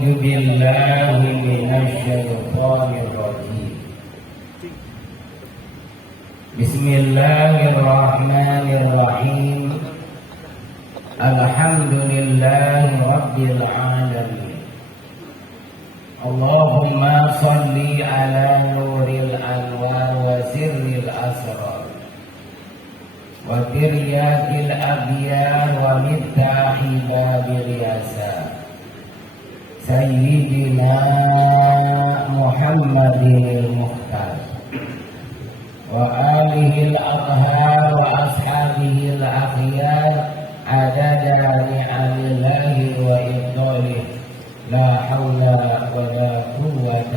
أعوذ بالله من الشيطان الرجيم. بسم الله الرحمن الرحيم. الحمد لله رب العالمين. اللهم صل على نور الأنوار وسر الأسرار وترياق الأبيار ومفتاح باب اليسار سيدنا محمد المختار وآله الأطهار وأصحابه الأخيار عدد نعم الله وإفضاله لا حول ولا قوة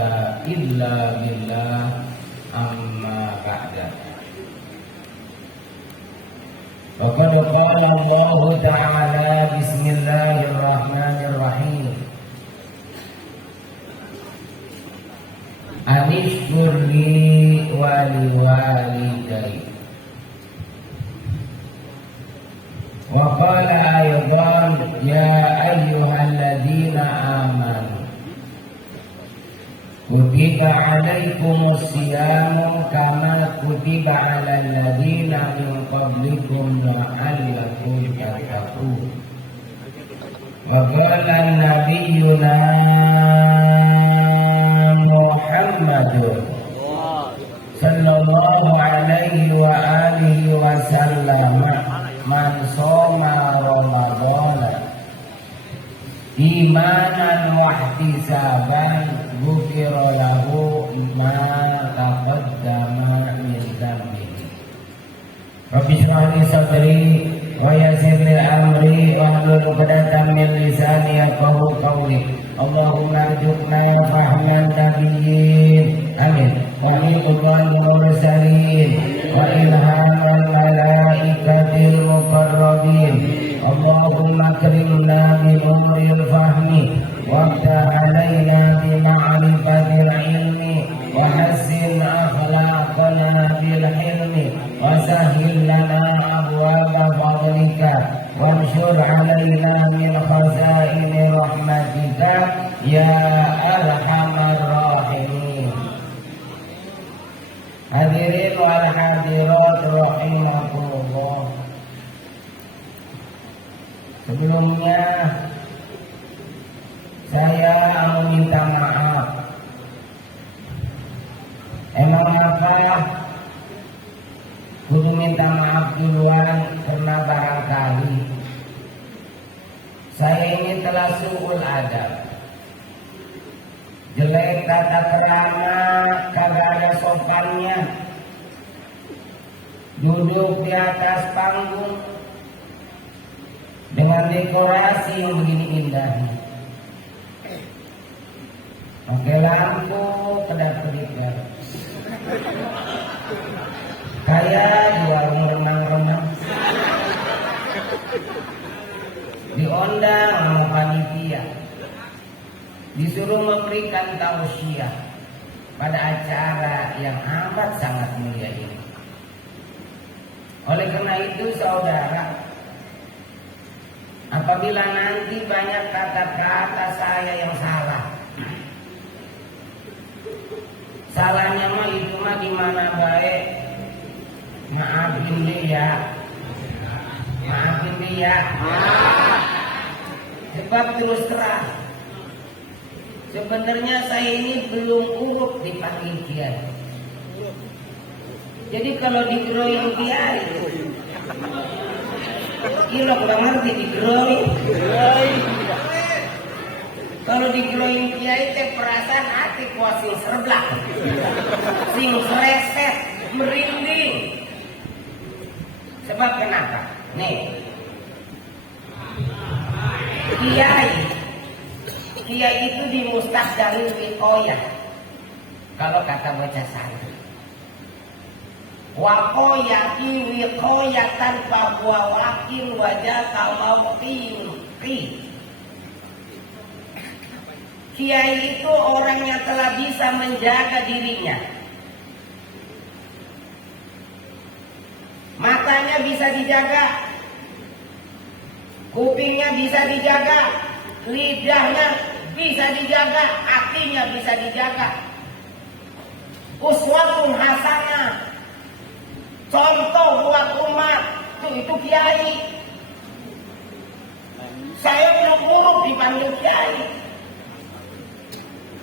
إلا بالله. أما بعد، وقد قال الله تعالى بسم الله الرحمن الرحيم أن اشكر لي ولوالديك. وقال أيضا يا أيها الذين آمنوا كتب عليكم الصيام كما كتب على الذين من قبلكم لعلكم تتقون. وقال نبينا محمد صلى الله عليه وآله وسلم من صام رمضان إيمانا واحتسابا غفر له ما تقدم من ذنبه. رب اشرح لي صدري ويسر لي أمري واحلل عقدة من لساني يفقهوا قولي. اللهم ارزقنا فهم النبيين آمين وحفظ المرسلين وإلهام الملائكة المقربين. اللهم اكرمنا بأمر الفهم وافتح علينا بمعرفة العلم وحسن أخلاقنا بالحلم وسهل لنا أبواب فضلك وانشر علينا من خزائن رحمتك يا أرحم الراحمين. Hadirin wal hadirat rahimakumullah. Sebelumnya saya meminta maaf. Emang apa? Kudu minta maaf duluan karena barangkali saya ini telah suul adab, jelek tata krama, kagak ada sopannya, duduk di atas panggung dengan dekorasi yang begini indahnya, pakai lampu kedap-kedip kayak di warung renang-renang, diundang sama panitia, disuruh memberikan tausiah pada acara yang amat sangat mulia ini. Oleh karena itu saudara, apabila nanti banyak kata-kata saya yang salah, salahnya mah itu mah di mana baik, maafin dia, maafin dia. Sebab terus terang, sebenarnya saya ini belum urut dipanggil kiai. Jadi kalau digeroin kiai, ilok udah ngerti digeroin. Kalau digeroin kiai teh perasaan hati kuat sing serblak, sing sereset, merinding. Sebab kenapa? Nih, kiai itu dimustahdarin wiqoyah. Kalau kata baca saya, waqoyah wiqoyah tanpa wakil wajah kalau kiai itu orang yang telah bisa menjaga dirinya. Matanya bisa dijaga, kupingnya bisa dijaga, lidahnya bisa dijaga, hatinya bisa dijaga. Uswatun hasanah, contoh buat umat, itu kiai. Saya belum urut dipanggil kiai.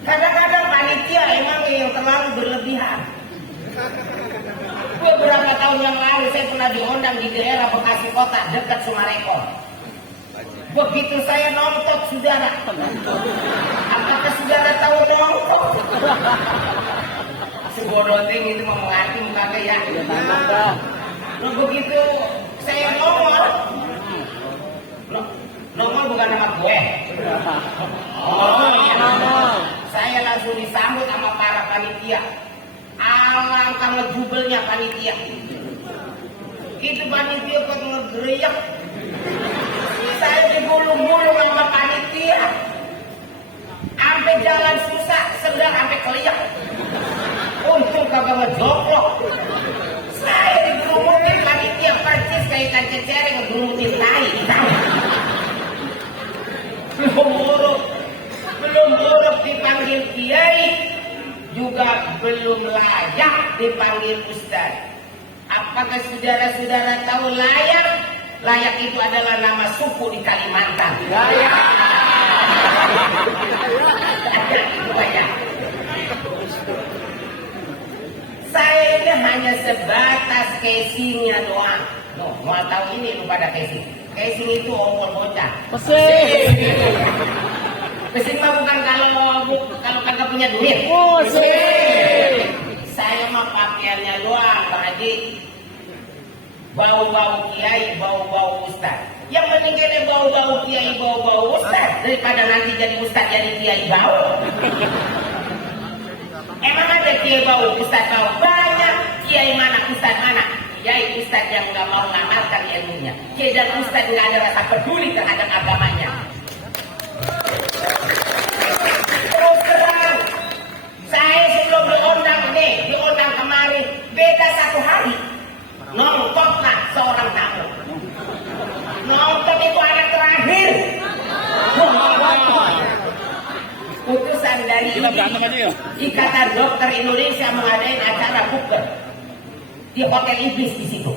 Kadang-kadang panitia emang yang terlalu berlebihan. Beberapa tahun yang lalu saya pernah diundang di daerah Bekasi Kota dekat Sumarekon. Begitu saya nonton saudara, apakah saudara tahu nonton? Sebodoh itu mau mengerti mukanya ya. Nah, begitu saya nongol bukan nama gue. Saya langsung disambut sama para panitia. Alangkah ngejubelnya panitia. Itu panitia kok ngegeriak. Saya digulung-gulung sama panitia. Sampai jalan susah, sedang sampai keliak. Untung kagak ngejoplok. Saya digulung-gulung panitia percis kayak ikan cecer yang ngegulungin tai. Belum buruk dipanggil kiai, juga belum layak dipanggil ustaz. Apakah saudara-saudara tahu layak? Layak itu adalah nama suku di Kalimantan. Layak. Saya ini hanya sebatas casingnya doang. Loh, mau tahu ini lu pada casing. Casing itu ompol bocah. Casing mah bukan kalau kagak punya duit. Saya mah pakaiannya doang, Pak Haji. Bau-bau kiai, bau-bau ustaz. Yang penting kene bau-bau kiai, bau-bau ustaz daripada nanti jadi ustaz jadi kiai bau. Emang ada kiai bau, ustaz bau? Banyak. Kiai mana, ustaz mana? Kiai ustaz yang nggak mau ngamalkan ilmunya. Kiai dan ustaz nggak ada rasa peduli terhadap agamanya. Terus terang, saya sebelum diundang kemarin, beda 1 hari. Nontonlah seorang tamu. Nonton itu anak terakhir. Putusan dari Ikatan Dokter Indonesia mengadain acara bukber di Hotel Ibis di situ.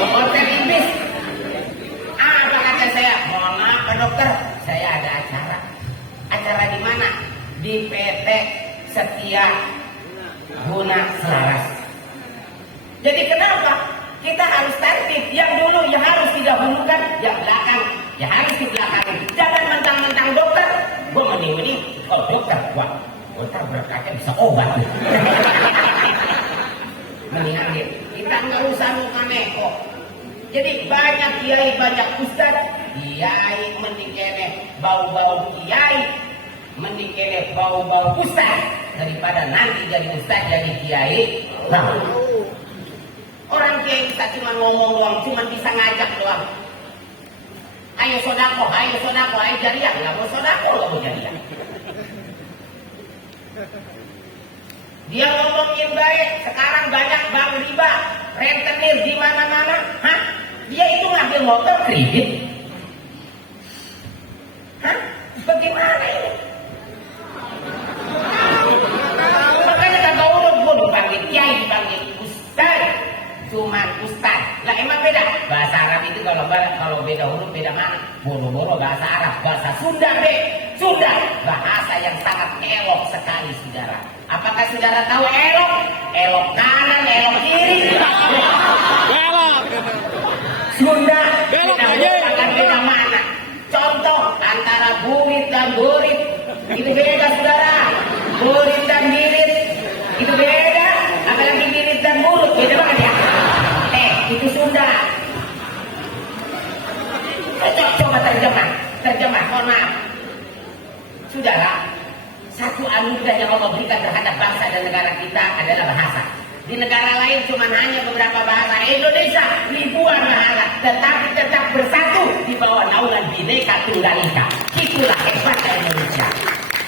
Hotel Ibis. Apa kata saya? Mohon maaf Pak Dokter, saya ada acara. Acara di mana? Di PT Setia Guna Selaras. Jadi kenapa kita harus tertib? Yang dulu yang harus didahulukan, yang belakang ya harus di belakang. Jangan mentang-mentang dokter. Gue mending dokter. Wah, dokter berkatnya bisa obat. Mendingan kita nggak usah lupa neko. Jadi banyak kiai, banyak ustaz. Kiai mending kene bau-bau kiai, mending kene bau-bau ustaz daripada nanti jadi ustaz jadi kiai. Nah, orang kiai bisa cuma ngomong doang, cuma bisa ngajak doang. Ayo sodako, ayo jariah. Nggak mau sodako, nggak mau jariah. Dia ngomongin baik, sekarang banyak bank riba, rentenir di mana-mana. Hah? Dia itu ngambil motor kredit. Hah? Bagaimana ini? Makanya kagak urut gue dipanggil kiai, dipanggil ustaz. Cuman ustaz. Lah emang beda. Bahasa Arab itu kalau beda huruf beda mana? Boro-boro bahasa Arab, bahasa Sunda deh. Sunda, bahasa yang sangat elok sekali saudara. Apakah saudara tahu elok? Elok kanan, elok kiri. Elok. Sunda beda mana? Contoh antara burit dan burit itu beda saudara. Burit dan birit itu beda. Apalagi birit dan mulut beda banget ya. Itu Sunda. Coba terjemah, mohon maaf. Saudara, satu anugerah yang Allah berikan terhadap bangsa dan negara kita adalah bahasa. Di negara lain cuma hanya beberapa bahasa. Indonesia ribuan bahasa, tetapi tetap bersatu di bawah naungan Bhinneka Tunggal Ika. Itulah hebatnya Indonesia.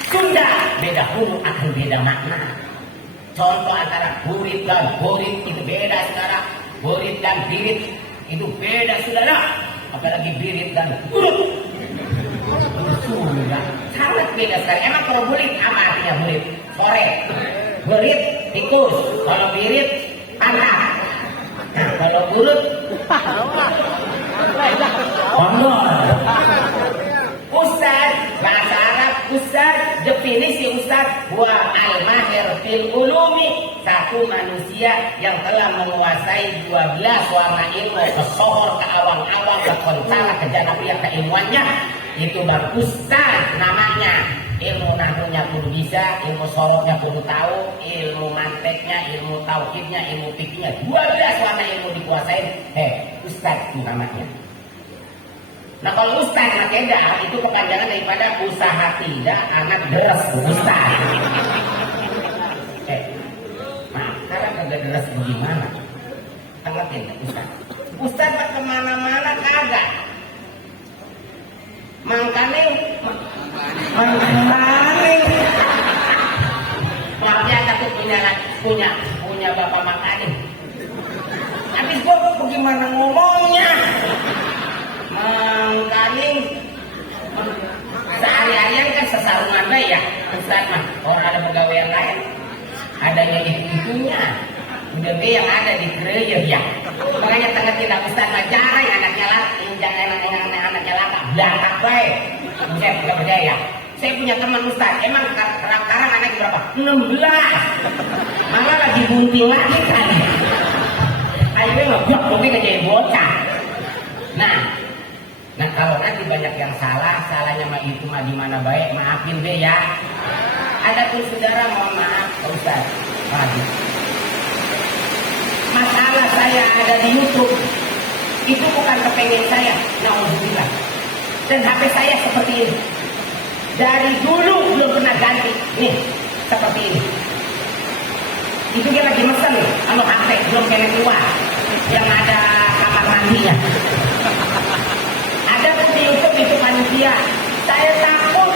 Sunda beda huruf akan beda makna. Contoh antara burit dan borit itu beda saudara. Borit dan birit itu beda saudara. Apalagi birit dan urut. Sudah sangat beda sekali. Emang kalau bulit apa artinya bulit? Sore. Burit tikus. Kalau birit pantat. Nah, kalau burut kondor. Ustaz, bahasa Arab Ustaz, definisi Ustaz wa al-mahir fil ulumi, satu manusia yang telah menguasai 12 warna ilmu, ke sohor, ke awang-awang, ke kontala, ke janabria, keilmuannya, itu baru Ustaz namanya. Ilmu nahwunya kudu bisa, ilmu sorotnya kudu tahu, ilmu manteknya, ilmu tauhidnya, ilmu fikihnya, 12 warna ilmu dikuasain. Ustaz itu namanya. Nah kalau Ustaz makedah itu kepanjangan daripada usaha tidak anak deres Ustaz. Nah sekarang kagak deres bagaimana? Sangat tidak Ustaz. Ustaz mah kemana-mana kagak. Mangkane maafnya takut punya bapak makane. Habis gua bagaimana ngomongnya? Mangkane sehari-harian kan sesarungan bae ya Ustaz mah. Orang ada pegawai lain adanya itunya. Udah be yang ada di gereja ya. Makanya tengah tidak Ustaz mah jarang anaknya anaknya laka belakang baik. Saya tidak percaya. Saya punya teman Ustaz, emang sekarang anaknya berapa? 16. Malah lagi bunting lagi kan. Akhirnya ngeblok mungkin jadi bocah. Nah kalau nanti banyak yang salahnya mah itu mah di mana baik, maafin deh ya. Adapun saudara mohon maaf Ustaz. Masalah saya ada di YouTube itu bukan kepengen saya, naudzubillah. Dan HP saya seperti ini. Dari dulu belum pernah ganti. Nih, seperti ini. Itu dia lagi mesen nih, kalau HP belum kena keluar. Yang ada kamar mandinya. Ada pun di YouTube itu manusia. Saya takut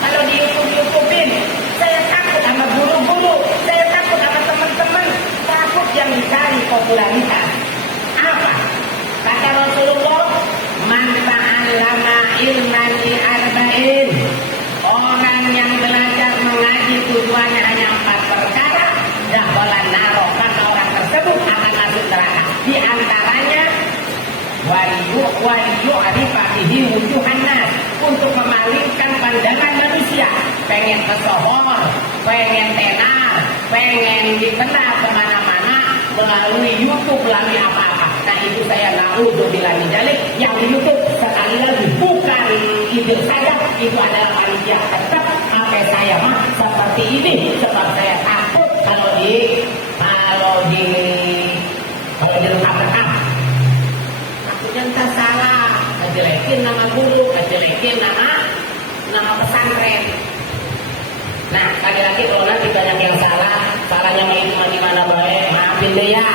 kalau di YouTube-YouTubein. Saya takut sama guru-guru. Saya takut sama teman-teman. Takut yang dicari popularitas. Apa? Kata Rasulullah, man ta'allama ilman li arba'in. Orang yang belajar mengaji tujuannya hanya 4 perkara, dakhalan naro, maka orang tersebut akan masuk neraka. Di antaranya waliyu arifahihi wujuhan nas, untuk memalingkan pandangan manusia. Pengen kesohor, pengen tenar, pengen dikenal kemana-mana melalui YouTube, melalui apa-apa. Nah itu saya naudzubillah min dzalik. Yang di YouTube sekali lagi bukan ide saya, itu adalah panitia tetap. Apa saya mah seperti ini, sebab saya takut kalau direkam. Takutnya entah salah, ngejelekin nama guru, ngejelekin nama pesantren. Nah sekali lagi kalau nanti banyak yang salahnya mah itu di mana baik, maafin deh ya.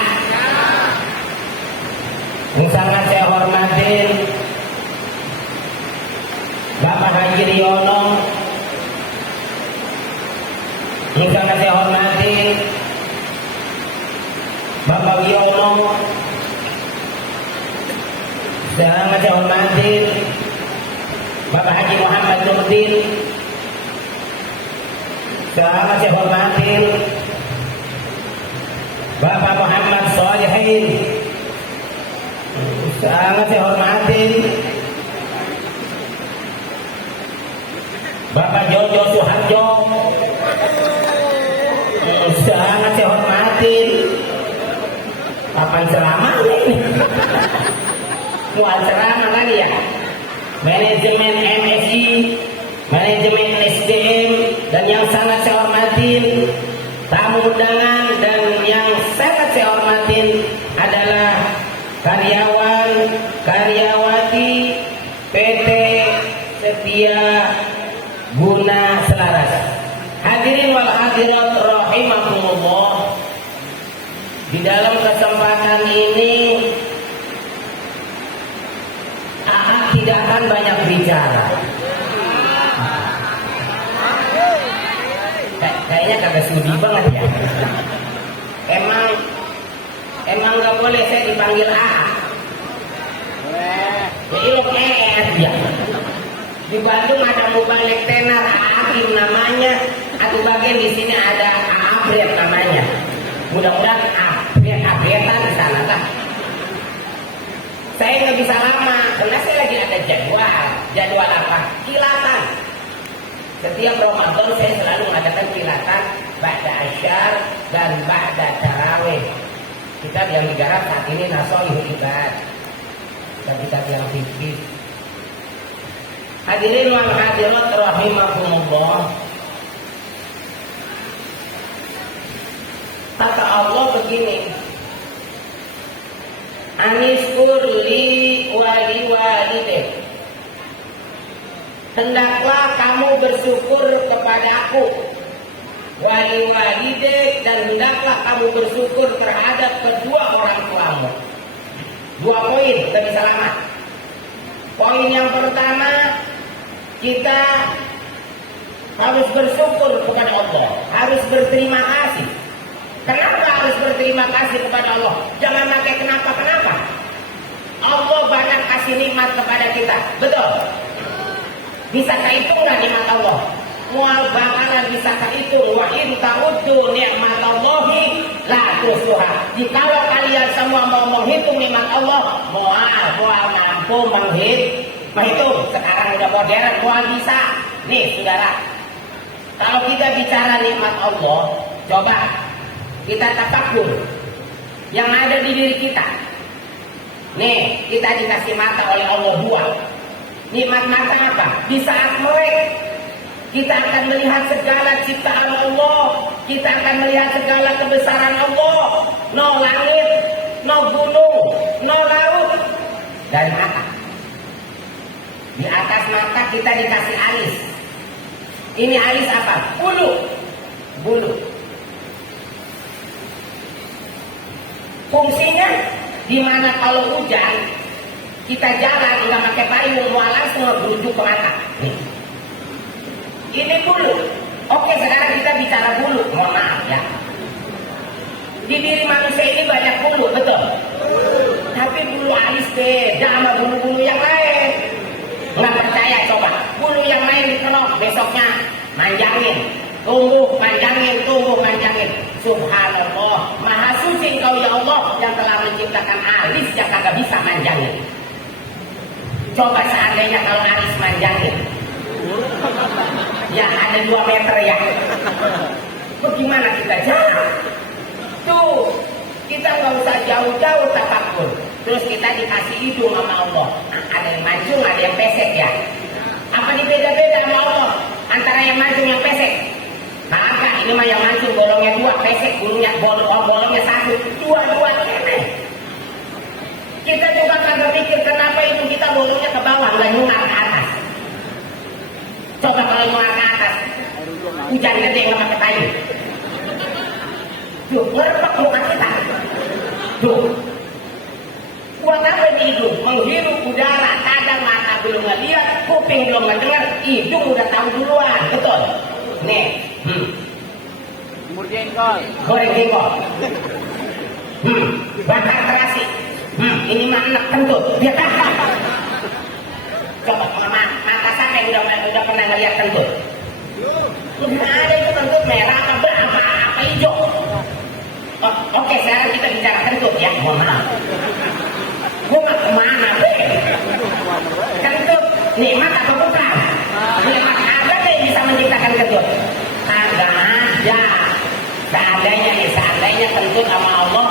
Yang sangat saya hormatin Bapak Haji Riono, yang sangat saya hormatin Bapak Wiono, sangat saya hormatin Bapak Haji Muhammad Nurdin, sangat saya hormatin Bapak Muhammad Sholihin, sangat saya hormatin Bapak Jojo Suharjo, sangat saya hormatin. Kapan ceramah nih? Mual ceramah lagi ya. Manajemen MSI, manajemen SDM, dan yang sangat saya hormatin tamu undangan, dan yang sangat saya hormatin adalah karyawan karyawati PT Setia Guna Selaras. Hadirin wal hadirat rahimakumullah. Di dalam kesempatan ini tidak akan banyak bicara. Kayaknya kagak sudi banget ya. Emang nggak boleh saya dipanggil A. Ya ilok ya. Di Bandung ada mubalik tenar Akim namanya, atau bagian di sini ada Abret namanya. Mudah-mudahan Abretan di sana lah. Saya nggak bisa lama karena saya lagi ada jadwal apa? Kilatan. Setiap Ramadan saya selalu mengadakan kilatan ba'da asyar dan ba'da tarawih. Kita yang digarap saat ini Nasoihul Ibad. Kita yang fikih. Hadirin wal hadirat rahimakumullah. Kata Allah begini, Aniskur li wali walideh. Hendaklah kamu bersyukur kepadaku, wali walideh, dan hendaklah kamu bersyukur terhadap kedua orang tuamu. 2 poin lebih selamat. Poin yang pertama, kita harus bersyukur kepada Allah, harus berterima kasih. Kenapa harus berterima kasih kepada Allah? Jangan pakai kenapa-kenapa. Allah banyak kasih nikmat kepada kita, betul? Bisa kehitung nggak nikmat Allah? Mual bakalan bisa kehitung. Wa in ta'uddu ni'matallahi la tuhsuha. Jikalau kalian semua mau menghitung nikmat Allah, mual mampu menghitung. Sekarang udah modern, mual bisa. Nih saudara, kalau kita bicara nikmat Allah, coba kita tafakur yang ada di diri kita. Nih, kita dikasih mata oleh Allah 2. Nikmat mata apa? Di saat melek, kita akan melihat segala ciptaan Allah. Kita akan melihat segala kebesaran Allah. No langit, no gunung, no laut. Dari mata. Di atas mata kita dikasih alis. Ini alis apa? Bulu. Fungsinya di mana kalau hujan kita jalan nggak pakai payung, mau langsung merujuk ke mata. Nih. Ini bulu. Oke, sekarang kita bicara bulu. Mohon maaf ya. Di diri manusia ini banyak bulu, betul. Tapi bulu alis beda sama bulu-bulu yang lain. Nggak percaya, coba. Bulu yang lain dikenok, besoknya manjangin. Tumbuh panjangin. Subhanallah, maha suci Engkau ya Allah yang telah menciptakan alis yang kagak bisa manjangin. Coba seandainya kalau alis manjangin, ya ada 2 meter ya. Bagaimana kita jalan? Tuh, kita nggak usah jauh-jauh tafakur. Terus kita dikasih hidung sama Allah. Nah, ada yang mancung, ada yang pesek ya. Apa dibeda-beda sama Allah antara yang mancung yang pesek? Maka ini mah yang mancung bolongnya 2, pesek bolongnya 1, dua-duanya. Kita juga kagak pikir kenapa itu kita bolongnya ke bawah, nggak nyungar ke atas. Coba kalau nyungar ke atas, hujan gede nggak pakai payung. Tuh, ngerpek muka kita. Tuh, buat apa ini hidung? Menghirup udara, kadang mata belum ngeliat, kuping belum ngedengar, hidung udah tahu duluan, betul? Nih, goreng jengkol, bakar terasi, ini mah enak kentut, dia kan? Coba mata saya udah pernah ngeliat kentut. Nggak ada itu kentut merah apa hijau. Oke, sekarang kita bicara kentut ya, mohon maaf. Gue nggak kemana, kentut nikmat apa bukan? Nikmat ada yang bisa menciptakan kentut? Kagak ada. Seandainya kentut sama Allah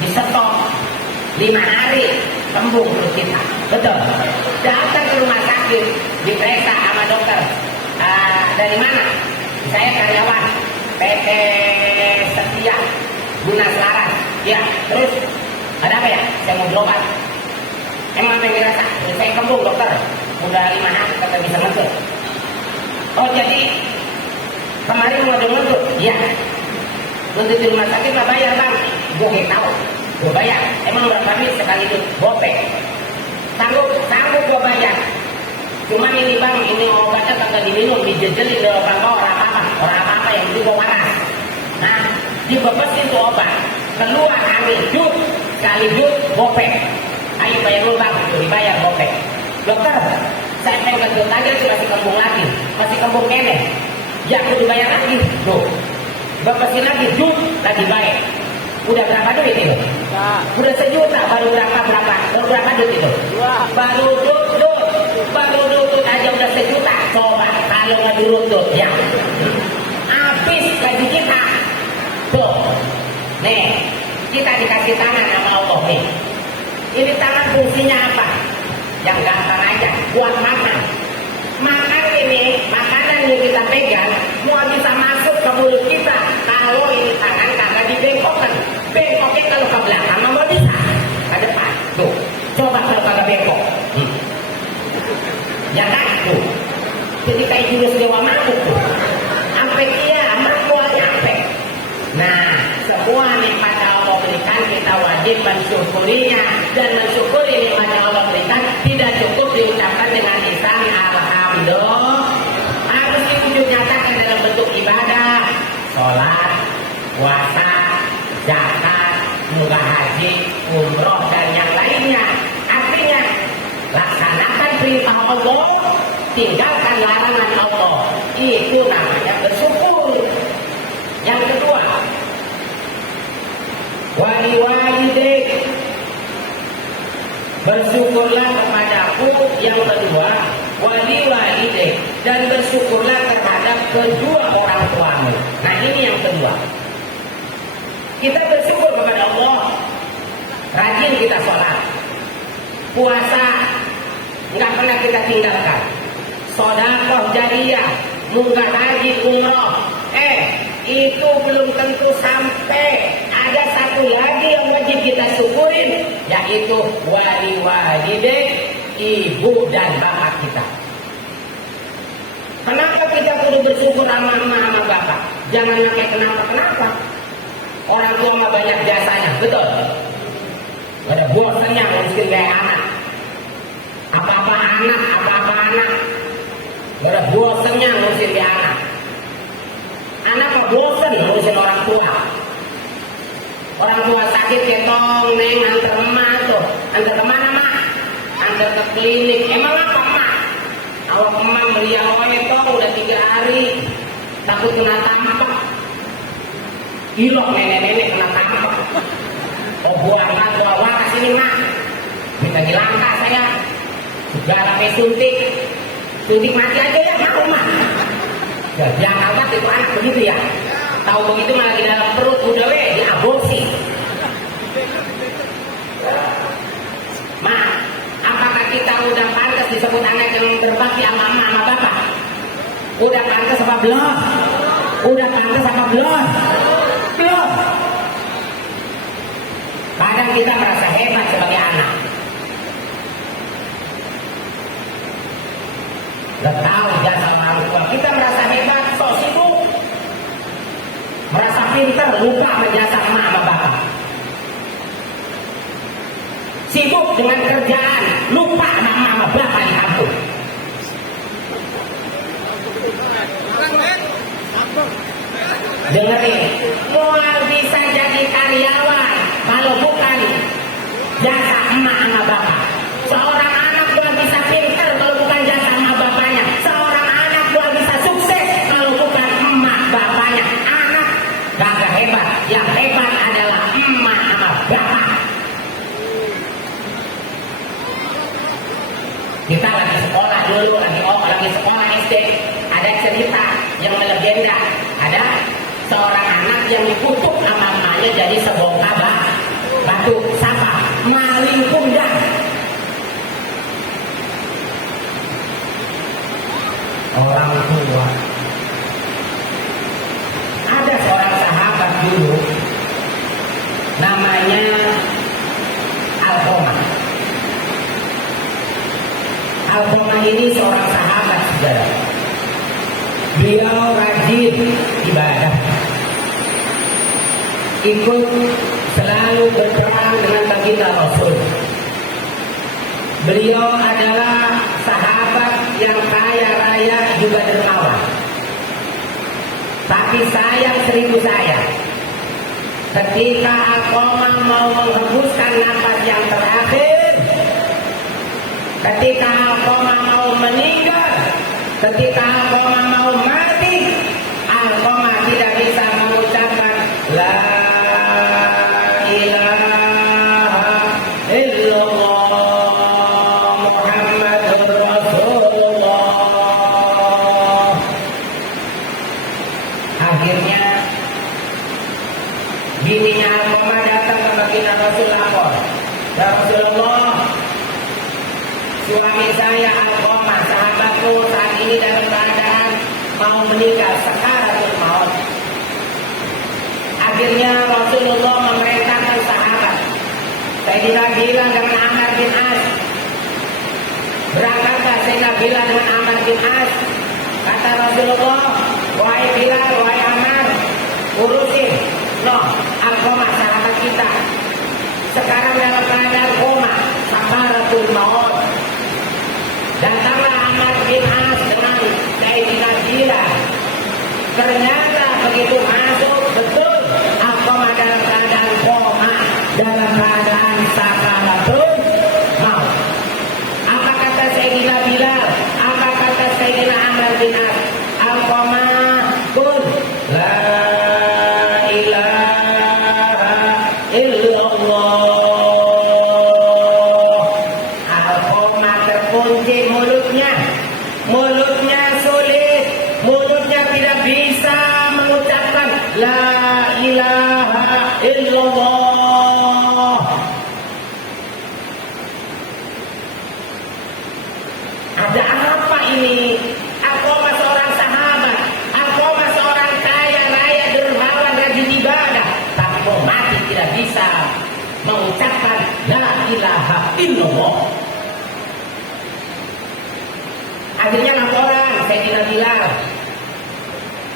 disetok 5 hari sembuh perut kita, betul? Datang ke rumah sakit, diperiksa sama dokter. Dari mana? Saya karyawan PT Setia Guna Selaras. Ya, terus ada apa ya? Saya mau berobat. Emang apa yang dirasa? Saya kembung dokter. Udah 5 hari kagak bisa ngentut. Oh jadi kemarin mau ngentut? Iya. Ngentut di rumah sakit nggak bayar bang? Gue nggak tahu. Gue bayar. Emang berapa duit sekali itu? Gopek. Sanggup gue bayar. Cuman ini bang, ini obatnya kagak diminum, dijejelin dari orang apa yang itu gue waras. Nah, dibebesin tuh obat. Keluar ambil jut, sekali jut, gopek. Ayo bayar dulu bang, itu dibayar gopek. Dokter, Saya pengen gendut aja sih masih kembung lagi, masih kembung nenek. Ya kudu bayar lagi, tuh. Bapasin lagi, tuh lagi baik. Udah berapa duit itu? Nah. Udah sejuta, baru berapa duit itu? Baru duduk aja udah sejuta. Coba kalau nggak dirundut, ya. Habis gaji kita. Tuh, nih kita dikasih tangan sama Allah nih. Ini tangan fungsinya apa? Yang gampang aja, buat makan. Makan ini, makanan yang kita pegang, mau bisa masuk ke mulut kita. Kalau ini tangan kagak dibengkokkan, bengkoknya kalau ke belakang mau bisa, ke depan. Tuh, coba kalau kagak bengkok. Ya kan, tuh. Jadi kayak jurus dewa mabuk tuh. Sampai kiamat gua nyampe. Nah, semua nikmat Allah berikan kita wajib mensyukurinya, dan mensyukuri nikmat Allah berikan tidak cukup diucapkan dengan lisan alhamdulillah, harus diwujud nyatakan dalam bentuk ibadah, sholat, puasa, zakat, munggah haji, umroh dan yang lainnya. Artinya laksanakan perintah Allah, tinggalkan larangan Allah, itu namanya bersyukur. Yang kedua, wali-wali bersyukurlah kepadaku. Yang kedua, wali-wali dan bersyukurlah terhadap kedua orang tuamu. Nah ini yang kedua, kita bersyukur kepada Allah, rajin kita sholat, puasa nggak pernah kita tinggalkan, sedekah jariyah, munggah haji, umroh. Itu belum tentu sampai. Ada satu lagi yang wajib kita syukurin, yaitu wali-wali ibu dan bapak kita. Kenapa kita perlu bersyukur sama emak sama bapak? Jangan pakai kenapa-kenapa. Orang tua mah banyak jasanya, betul. Gak ada bosannya ngurusin kayak anak. Apa-apa anak. Gak ada bosannya ngurusin kayak anak. Anak kok bosan ngurusin orang tua. Orang tua sakit ketong, neng antar emak tuh. Antar kemana mak? Antar ke klinik. Emang apa mak? Awak emak melihat toh udah 3 hari. Takut kena tampak. Ilok nenek-nenek kena tampak. Oh buah kasih mak. Minta dilangkah saya. Segala suntik. Suntik mati aja ya mau mak. Jangan banget itu anak begitu ya. Tahu begitu malah di dalam perut udah diaborsi. Ma, apakah kita udah pantas disebut anak yang berbakti sama emak sama bapak? Udah pantas apa belum? Belum. Kadang kita merasa hebat sebagai anak. Gak tahu jasa orang tua. Kita merasa hebat, sok sibuk. Merasa pintar, lupa menjasa emak sama bapak. Sibuk dengan kerjaan, lupa emak sama bapak di kampung. Dengerin, mau bisa jadi karyawan kalau bukan jasa emak sama bapak. Seorang anak bukan bisa pintar kalau bukan jasa emak bapaknya. Seorang anak bukan bisa sukses kalau bukan emak bapaknya. Anak gak hebat, yang hebat adalah emak sama bapak. Kita lagi sekolah dulu, lagi sekolah SD, ada cerita yang melegenda. Ada seorang anak yang dikutuk sama emaknya jadi sebongkah batu. Siapa? Maling kundang. Orang tua. Ada seorang sahabat dulu, namanya Alqamah. Alqamah ini seorang sahabat, saudara. Beliau rajin ibadah, ikut selalu berperang dengan baginda Rasul. Beliau adalah sahabat yang kaya raya juga dermawan. Tapi sayang 1000 sayang, ketika Alqamah mau menghembuskan nafas yang terakhir, ketika Alqamah mau meninggal, ketika Alqamah mau mati, Alqamah tidak bisa mengucapkan la ilaha illallah Muhammadur Rasulullah. Akhirnya bininya Alqamah datang ke baginda Rasulullah. Ya Rasulullah, suami saya Alqamah, sahabatku, saat ini dalam keadaan mau meninggal, sakaratul maut. Akhirnya Rasulullah memerintahkan sahabat Sayyidina Bilal dengan Ammar bin As. Berangkatlah Sayyidina Bilal dengan Ammar bin As. Kata Rasulullah, wahai Bilal, wahai Ammar, urusin Alqamah sahabat kita sekarang dalam keadaan koma, sakaratul maut. Datanglah Ammar bin As dengan Sayyidina Bilal. Ternyata begitu masuk, betul Alqamah dalam keadaan koma, dalam keadaan sakaratul maut. Apa kata Sayyidina Bilal? Apa kata Sayyidina Ammar bin As? Alqamah qul la ilaha illallah. Alqamah terkunci mulutnya sulit, mulutnya tidak bisa mengucapkan la ilaha illallah. Ada apa ini? Alqamah seorang sahabat, Alqamah seorang kaya raya dermawan rajin ibadah, tapi mau mati tidak bisa mengucapkan la ilaha illallah. Akhirnya laporan Sayyidina Bilal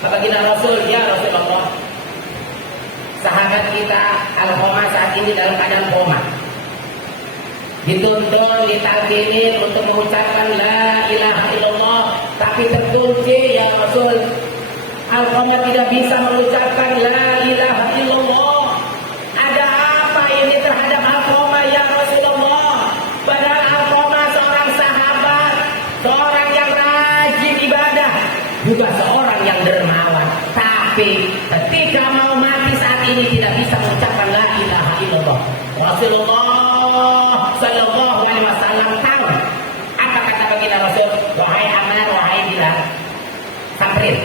ke baginda Rasul, ya Rasulullah, sahabat kita Alqamah saat ini dalam keadaan koma, dituntun, ditalkinin untuk mengucapkan la ilaha illallah, tapi terkunci ya Rasul. Alqamah tidak bisa mengucapkan la ilaha illallah. Ada apa ini terhadap Alqamah ya Rasulullah? Padahal Alqamah seorang sahabat, seorang yang rajin ibadah, juga seorang yang dermawan, tapi ketika mau mati saat ini tidak bisa mengucapkan la ilaha illallah. Rasulullah sallallahu alaihi wasallam tahu apa kata baginda Rasul. Wahai Ammar, wahai Bilal, samperin,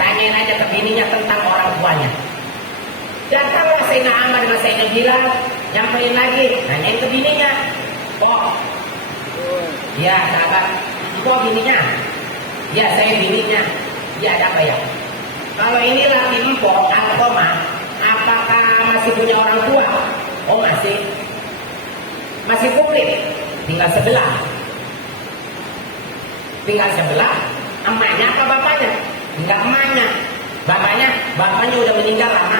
tanyain aja ke bininya tentang orang tuanya. Datanglah Sayyidina Ammar dengan Sayyidina Bilal, nyamperin lagi, nanyain ke bininya. Oh, ya sahabat, kok bininya? Ya saya bininya. Ya ada apa ya? Kalau ini laki empok Alqamah, apakah masih punya orang tua? Oh masih kumplit, tinggal sebelah. Emaknya apa bapaknya? Tinggal emaknya. Bapaknya udah meninggal lama.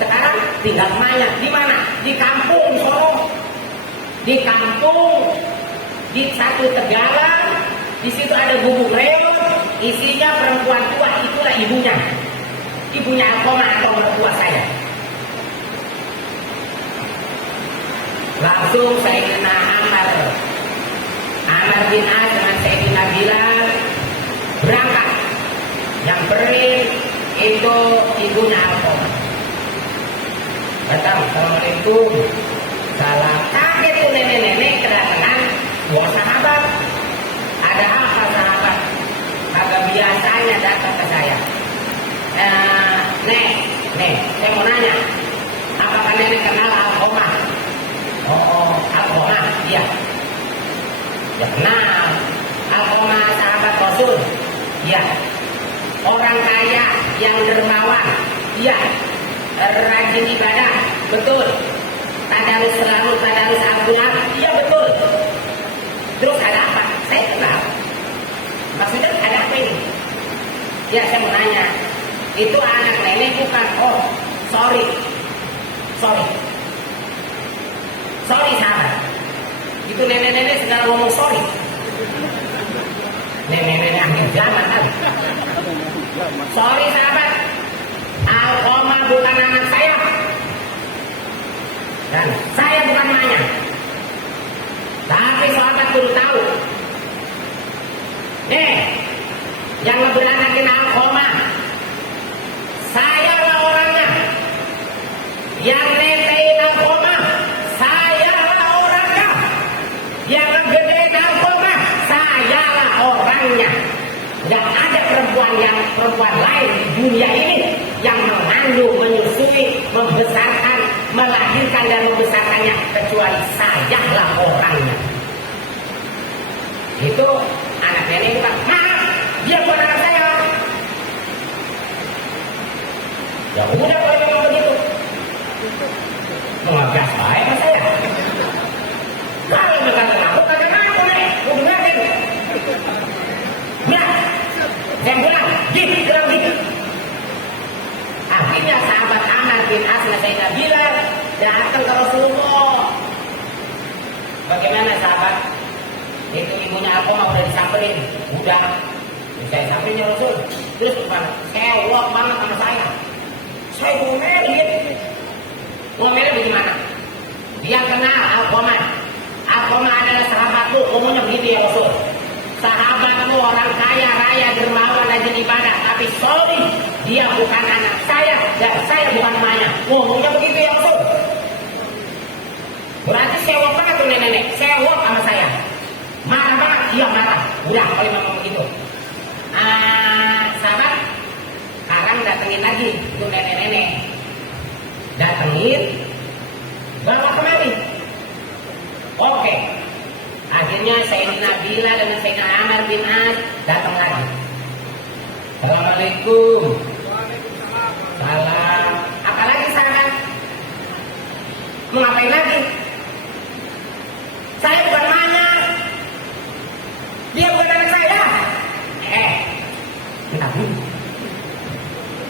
Sekarang tinggal emaknya. Di mana? Di kampung Solo. Di kampung, di satu Tegalan. Di situ ada gubuk reot, isinya perempuan tua, itulah ibunya. Ibunya Alqamah atau mertua saya. Langsung Sayyidina Ammar bin As dengan Sayyidina Bilal berangkat. Yang beri itu ibunya Alqamah. Datang, assalamualaikum. Salam. Kaget tuh nenek-nenek kedatangan dua sahabat. Ada apa sahabat? Kagak biasanya datang ke saya. Nek, saya mau nanya, apakah nenek kenal Alqamah? Oh, Alqamah, iya. Ya kenal. Alqamah sahabat Rasul, iya. Orang kaya yang dermawan, iya. Rajin ibadah, betul. Tadarus selalu, tadarus Al-Quran, iya betul. Terus ada apa? Saya kenal. Maksudnya ada apa ini? Ya saya mau nanya, itu anak nenek bukan? Oh, sorry sahabat. Itu nenek-nenek segala ngomong sorry. Nenek-nenek akhir zaman kan. Sorry sahabat, Alqamah bukan anak saya, dan saya bukan emaknya. Tapi sahabat perlu tahu, Yang netein Alkoma, sayalah orangnya. Yang ngegedein Alkoma, sayalah orangnya. Gak ada perempuan lain di dunia ini yang mengandung, menyusui, membesarkan, melahirkan dan membesarkannya kecuali sayalah orangnya. Itu anak nenek bilang, "Mak, dia bukan anak saya." Ya udah kalau memang begitu, mengagas baik sama saya. Kalau berkata aku kagak ngaku nek, udah ngaku. Nah, saya bilang, gitu, bilang gitu. Akhirnya sahabat Amr bin As Sayyidina Bilal datang ke Rasulullah. Bagaimana sahabat? Itu ibunya Alqamah udah disamperin, udah. Saya samperin ya Rasul. Terus gimana? Kewok banget sama saya. Saya ngomelin. Ngomelin bagaimana? Dia kenal Alqamah. Alqamah adalah sahabatku, umumnya begitu ya Rasul. Sahabatku orang kaya, raya, dermawan, rajin ibadah. Tapi sorry, dia bukan anak saya dan saya bukan emaknya. Ngomongnya begitu ya Rasul. Berarti sewok banget tuh nenek-nenek. Sewok sama saya. Marah banget, iya marah. Udah, kalau memang begitu. Sahabat, sekarang datengin lagi tuh nenek-nenek. Datengin, bawa kemari. Oke. Akhirnya Sayyidina Bilal dan Sayyidina Amr bin As datang lagi. Assalamualaikum. Salam. Apalagi sahabat? Mau ngapain lagi? Saya bukan mana. Dia bukan anak saya. Tapi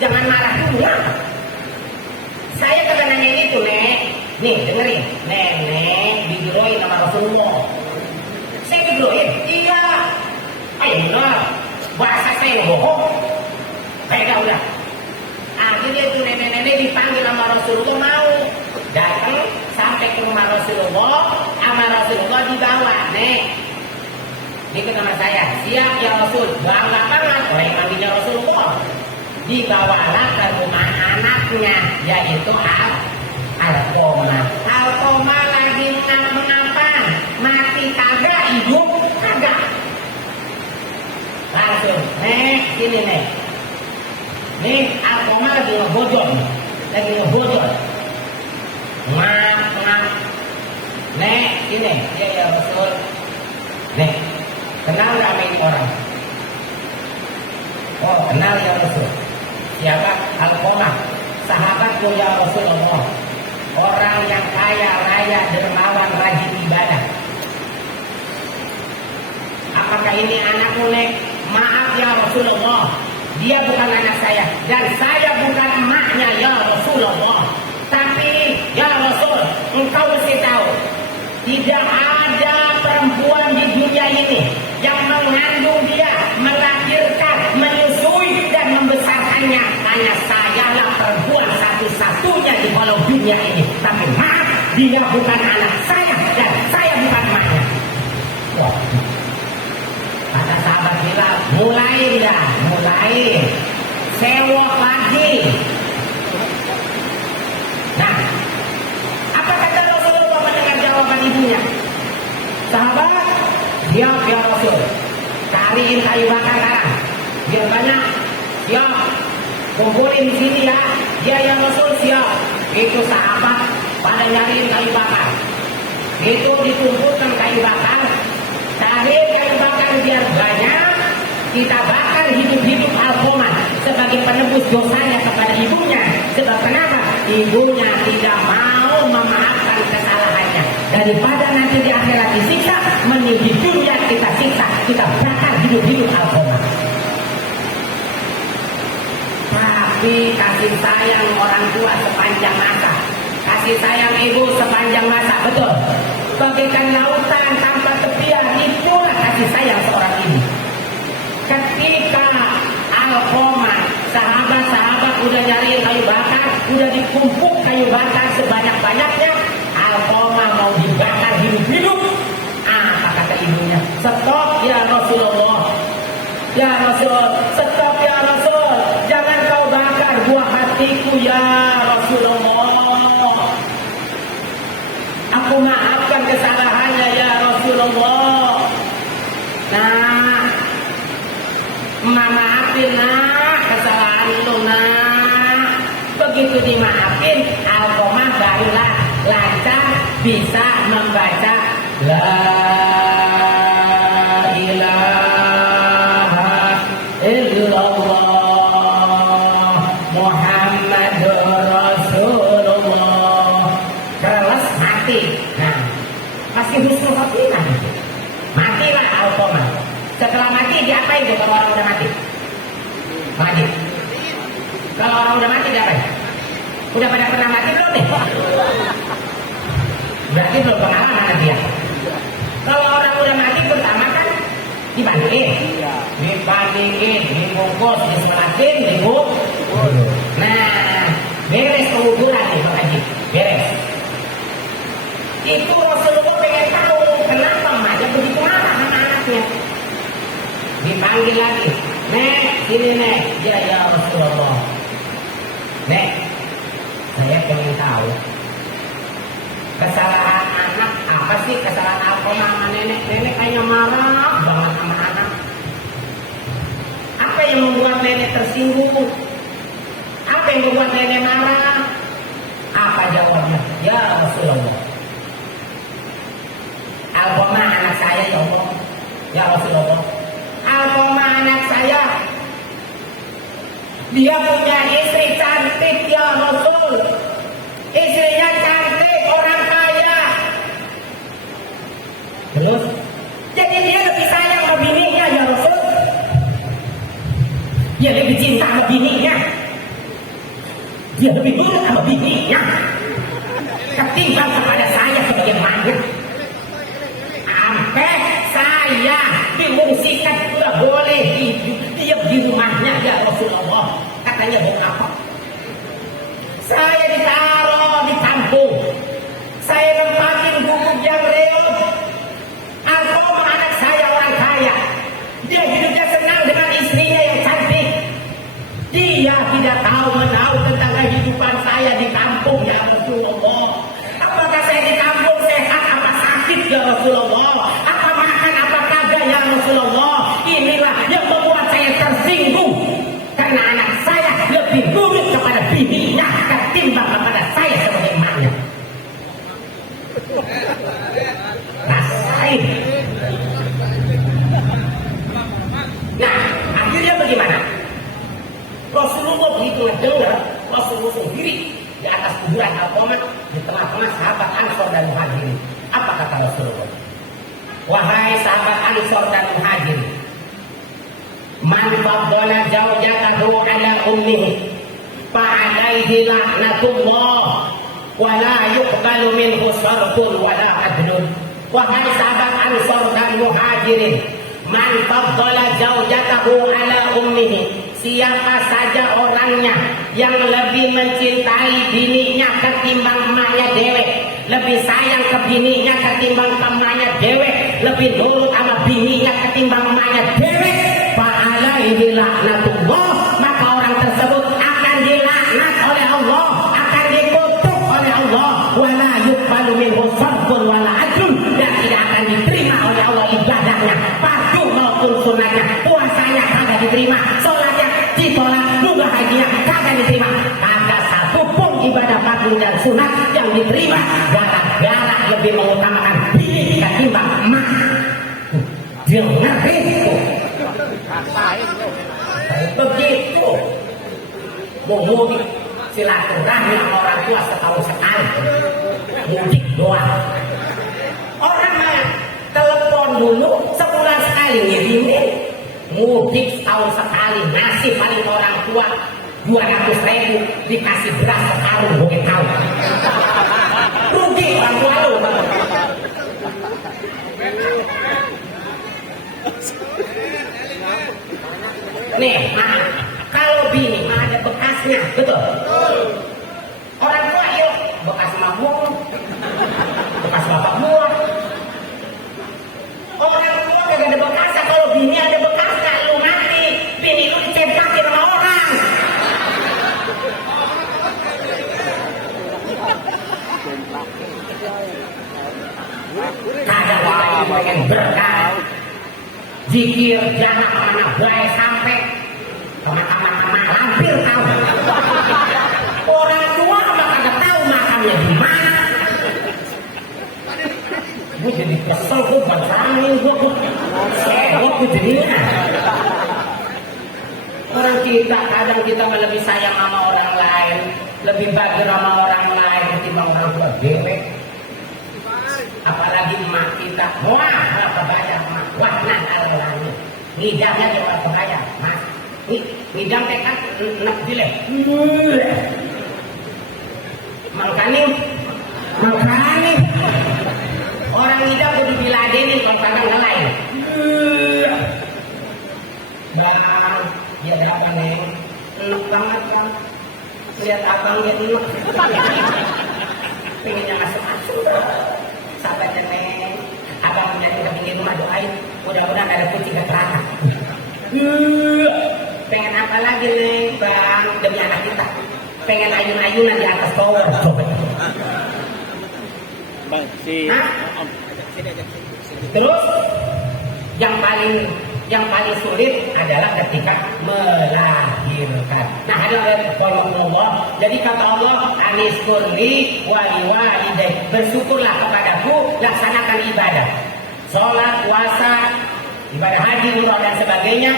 jangan marah dulu ya. Saya kata nanya itu, Nek. Nih, dengerin. Nenek digeroin sama Rasulullah. Saya digeroin? Iya. Ayo benar. Bahasa saya bohong. Kayak udah. Akhirnya itu nenek-nenek dipanggil sama Rasulullah mau. Datang sampai ke rumah Rasulullah. Sama Rasulullah dibawa. Nek. Ikut sama saya. Siap ya Rasul. Bangga banget. Orang yang manggilnya Rasulullah. Dibawalah ke rumah anaknya. Yaitu Alqamah. Alqamah lagi mengapa? Mati kagak, hidup kagak. Langsung, Nek, sini Nek. Nih, Alqamah lagi ngebodol. Lagi ngebodol. Ngap. Nek, sini. Ya Rasul. Nek, kenal gak sama ini orang? Oh, kenal ya Rasul. Siapa? Alqamah. Sahabatku ya Rasulullah. Orang yang kaya, raya, dermawan, rajin ibadah. Apakah ini anakmu, Nek? Maaf ya Rasulullah. Dia bukan anak saya. Dan saya bukan emaknya ya Rasulullah. Tapi ya Rasul, engkau mesti tahu. Tidak ada perempuan di dunia ini yang mengandung dia, melahirkan, menyusui dan membesarkannya. Hanya sayalah perempuan satu-satunya di walau dunia ini. Tapi maaf, dia bukan anak saya dan saya bukan emaknya. Wah. Kata sahabat bilang, mulai. Sewok lagi. Nah, apa kata Rasulullah mendengar jawaban ibunya? Sahabat, siap ya Rasul. Cariin kayu bakar sekarang. Biar banyak. Siap. Kumpulin di sini ya. Dia yang Rasul siap. Itu sahabat pada nyariin kayu bakar. Itu ditumpulkan kayu bakar. Cari kayu bakar biar banyak. Kita bakar hidup-hidup Alqamah sebagai penebus dosanya kepada ibunya. Sebab kenapa? Ibunya tidak mau memaafkan kesalahannya. Daripada nanti di akhirat disiksa, mending di dunia kita siksa. Kita bakar hidup-hidup Alqamah. Tapi kasih sayang orang tua sepanjang masa. Kasih sayang ibu sepanjang masa. Betul. Bagaikan lautan tanpa tepian, itulah kasih sayang seorang ibu. Ketika Alqamah, sahabat-sahabat udah nyariin kayu bakar, udah dikumpul kayu bakar sebanyak-banyaknya, Alqamah mau dibakar hidup-hidup. Apa kata ibunya? Stop ya Rasulullah. Ya Rasul, stop ya Rasul. Jangan kau bakar buah hatiku ya Rasulullah. Aku maafkan kesalahannya ya Rasulullah. Nah, maafin nak kesalahan itu nak. Begitu dimaafin, Alkomah barulah lancar bisa membaca La ilaha illallah Muhammadur Rasulullah. Terus mati. Nah, masih husnul khotimah. Matilah Alkomah. Setelah mati diapain tuh kalau orang udah mati? Mati. Kalau orang udah mati diapain? Udah pada pernah mati belum nih? Berarti belum pengalaman dia. Kalau orang udah mati pertama kan dibandingin, dibungkus, diselatin, dibungkus. Nah, beres penguburan nih Pak Haji, beres. Itu Rasulullah pengen tahu kenapa Maja begitu marah sama anaknya. Dipanggil lagi, Nek, sini Nek, ya Rasulullah. Nek, saya pengen tahu kesalahan anak apa sih, kesalahan Alkomah sama nenek? Nenek kayaknya marah banget sama anak. Apa yang membuat nenek tersinggung? Apa yang membuat nenek marah? Apa jawabnya? Ya Rasulullah, Alkomah anak saya ya Allah. Ya Rasulullah, Alkomah anak saya, dia punya istri cantik ya Rasul. Istrinya cantik, orang kaya. Terus, jadi dia lebih sayang sama bininya ya Rasul. Dia lebih cinta sama bininya. Dia lebih nurut sama bininya ketimbang kepada saya sebagai mantu. Sampai saya dimungsikan tidak boleh diam di rumahnya ya Rasulullah. Katanya mau apa? Saya ditaruh di kampung, saya nempatin gubuk yang reot. Alkomah anak saya orang kaya, dia hidupnya senang dengan istrinya yang cantik. Dia tidak tahu menahu tentang kehidupan saya di kampung ya Rasulullah. Apakah saya di kampung sehat apa sakit ya Rasulullah? Apa makan apa kagak ya Rasulullah? Inilah yang membuat saya tersinggung, karena anak saya lebih nurut kepada bininya ketimbang kepada saya sebagai emaknya. Rasain. Nah, akhirnya bagaimana? Rasulullah begitu dengar, Rasulullah sendiri di atas kuburan Alkomah, di tengah-tengah sahabat Ansor dan Muhajirin. Apa kata Rasulullah? Wahai sahabat Ansor dan Muhajirin, man faddala zawjatahu ala ummihi fa'alaihi laknatullah wa la yuqbalu minhu sarfun wa la adlun. Wahai sahabat Ansor dan Muhajirin, man faddala zawjatahu ala ummihi, siapa saja orangnya yang lebih mencintai bininya ketimbang emaknya dewek, lebih sayang ke bininya ketimbang emaknya dewek, lebih nurut sama bininya ketimbang emaknya dewek, fa'alaihi laknatullah, maka orang tersebut akan dilaknat oleh Allah, akan dikutuk oleh Allah, wala yuqbalu minhu sarfun wala adlun, dan tidak akan diterima oleh Allah ibadahnya, fardu maupun sunatnya. Puasanya kagak diterima, sholatnya ditolak, juga hajinya kagak diterima. Kagak satu pun ibadah fardu dan sunat yang diterima, gara-gara lebih mengutamakan bini ketimbang emak. Dia ngerti itu. Begitu mau mudik silaturahmi sama orang tua setahun sekali, mudik doang. Orang mah telepon dulu sebulan sekali ngirimin, mudik setahun sekali, nasi paling orang tua 200.000 dikasih beras sekarung, gue tahu rugi orang tua lu. Nih, kalau bini ada bekasnya, betul? Orang tua yuk, bekas mamamu, bekas bapakmu. Orang tua kagak ada bekasnya, kalau bini ada bekasnya, lu mati, bini lu dicetakin sama orang. Kadang kita ini pengen berkah, zikir, jangan mana baik sampai teman-teman lampir tahu. Orang tua mah kagak tahu makamnya di mana. Gue jadi kesel, gue berani, gue jadinya. Orang kita kadang kita lebih sayang sama orang lain, lebih bager sama orang lain ketimbang orang tua dewek. Apalagi emak kita, wah kebayang emak, wah nah alami, ngidangnya coba kebayang, mas, ngidang teh kan enak dileh, makanya orang ngidang kudu diladeni kalau kadang lain. Bang, dia ada apa neng? Enak banget kan? Lihat abang dia enak. Pengennya masuk-masuk. Sahabatnya neng, abang menjadi kepingin rumah doain. Mudah-mudahan ada kucing keteraka. Pengen apa lagi neng, bang? Demi anak kita. Pengen ayun-ayunan di atas tower. Bang, Terus yang paling sulit adalah ketika melahirkan. Nah, ada Allah. Jadi kata Allah, aniskurli waliwalidai, bersyukurlah kepadaku, laksanakan ibadah, sholat, puasa, ibadah haji, umrah dan sebagainya.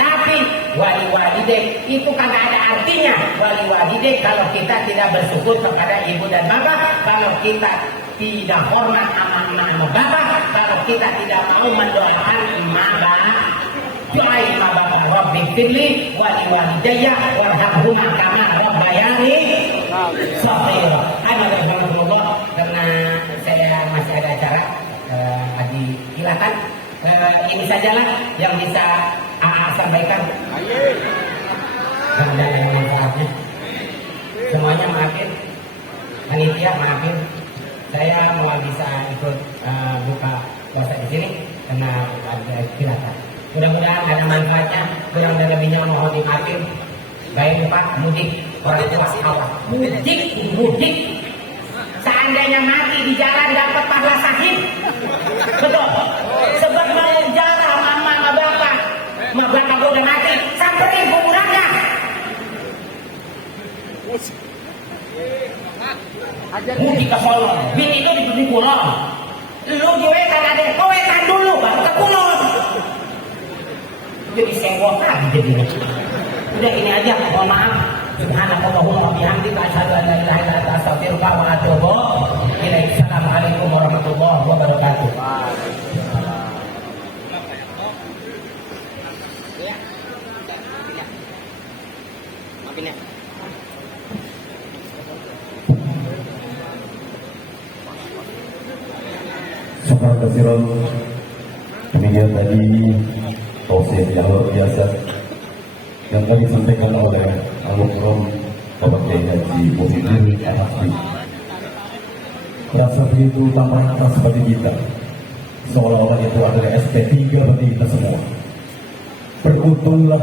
Tapi waliwalidai itu kagak ada artinya waliwalidai kalau kita tidak bersyukur kepada ibu dan bapak, kalau kita tidak hormat sama bapak, kalau kita tidak mau mendoakan emak bapak, doain emak bapak, Rabbi firli waliwalidayya warhamhuma kama rabbayani shaghira. Alhamdulillah, karena saya masih ada acara di Kilatan, ini sajalah yang bisa sampaikan. Dan yang manfaatnya semuanya maafin, panitia maafin. Saya mau bisa ikut buka puasa di sini karena ada Kilatan. Mudah-mudahan ada manfaatnya, kurang dan lebihnya mohon dimaafin. Baik Pak, mudik orang tua awal. Mudik. Seandainya mati di jalan dapat pahala sakit, betul. Sebab mau jalan mama sama bapak, bapak gue udah mati, samperin kuburannya. Mudik ke Solo, bini itu di Kulon. Lu di wetan ada, kau wetan dulu baru ke Kulon. Jadi senggok lagi jadinya. Udah ini aja, mohon maaf. Subhanallahumma wa bihamdika asyhadu an la ilaha illa anta astaghfiruka wa atubu ilaik. Assalamualaikum warahmatullahi wabarakatuh. Maafin ya. Syukur kasiron. Demikian tadi tausiah yang luar biasa yang kami sampaikan oleh Al-Mukarram Bapak Kiai Haji Muhyiddin Al-Hafidh. Rasa begitu tambahan atas bagi kita, seolah-olah itu adalah SP3 bagi kita semua. Beruntunglah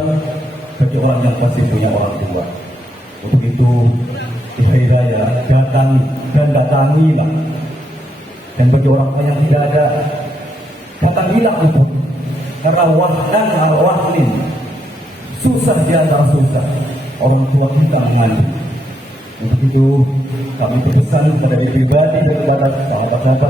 bagi orang yang masih punya orang tua. Untuk itu di hari raya datang dan datangilah. Dan bagi orang yang tidak ada, datangilah untuk, karena wahdan al-wahdin, susah di antara susah orang tua kita mengandung. Untuk itu kami berpesan kepada pribadi dan kepada sahabat-sahabat